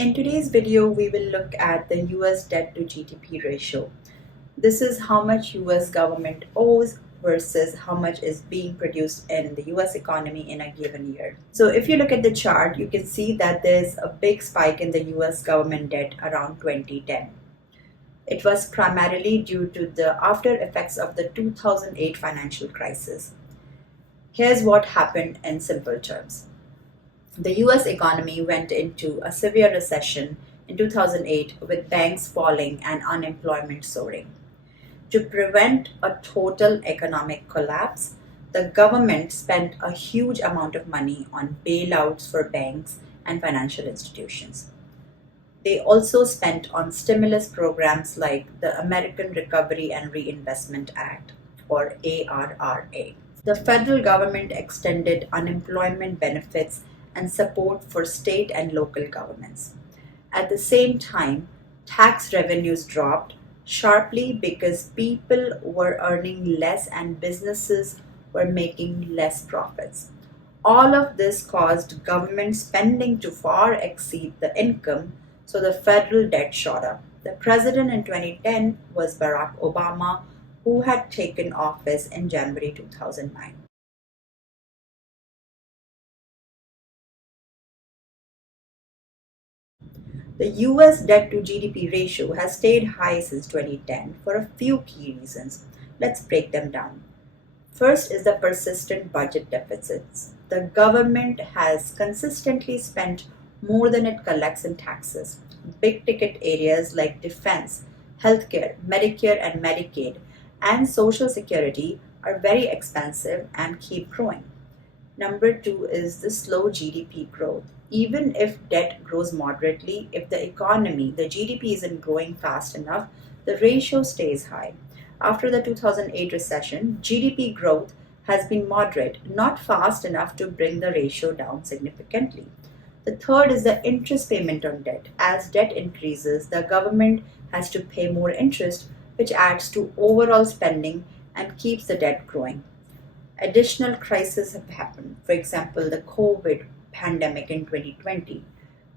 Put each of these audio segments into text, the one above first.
In today's video, we will look at the US debt to GDP ratio. This is how much US government owes versus how much is being produced in the US economy in a given year. So if you look at the chart, you can see that there's a big spike in the US government debt around 2010. It was primarily due to the after effects of the 2008 financial crisis. Here's what happened in simple terms. The US economy went into a severe recession in 2008 with banks falling and unemployment soaring. To prevent a total economic collapse, the government spent a huge amount of money on bailouts for banks and financial institutions. They also spent on stimulus programs like the American Recovery and Reinvestment Act, or ARRA. The federal government extended unemployment benefits and support for state and local governments. At the same time, tax revenues dropped sharply because people were earning less and businesses were making less profits. All of this caused government spending to far exceed the income, so the federal debt shot up. The president in 2010 was Barack Obama, who had taken office in January 2009. The US debt to GDP ratio has stayed high since 2010 for a few key reasons. Let's break them down. First is the persistent budget deficits. The government has consistently spent more than it collects in taxes. Big ticket areas like defense, healthcare, Medicare and Medicaid, and Social Security are very expensive and keep growing. Number two is the slow GDP growth. Even if debt grows moderately, if the economy, the GDP isn't growing fast enough, the ratio stays high. After the 2008 recession, GDP growth has been moderate, not fast enough to bring the ratio down significantly. The third is the interest payment on debt. As debt increases, the government has to pay more interest, which adds to overall spending and keeps the debt growing. Additional crises have happened. For example, the COVID pandemic in 2020,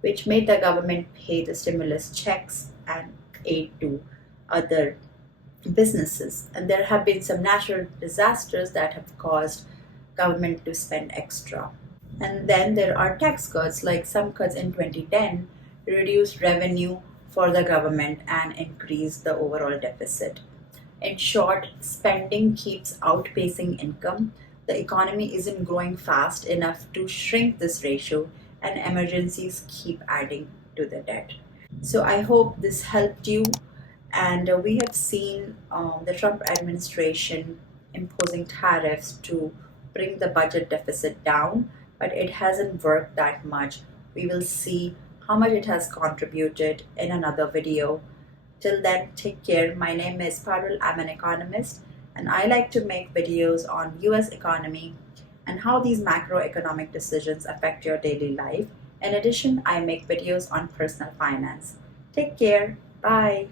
which made the government pay the stimulus checks and aid to other businesses. And there have been some natural disasters that have caused government to spend extra. And then there are tax cuts, like some cuts in 2010 reduced revenue for the government and increased the overall deficit. In short, spending keeps outpacing income. The economy isn't growing fast enough to shrink this ratio, and emergencies keep adding to the debt. So I hope this helped you. And we have seen the Trump administration imposing tariffs to bring the budget deficit down, but it hasn't worked that much. We will see how much it has contributed in another video. Till then, take care. My name is Parul. I'm an economist, and I like to make videos on US economy and how these macroeconomic decisions affect your daily life. In addition, I make videos on personal finance. Take care. Bye.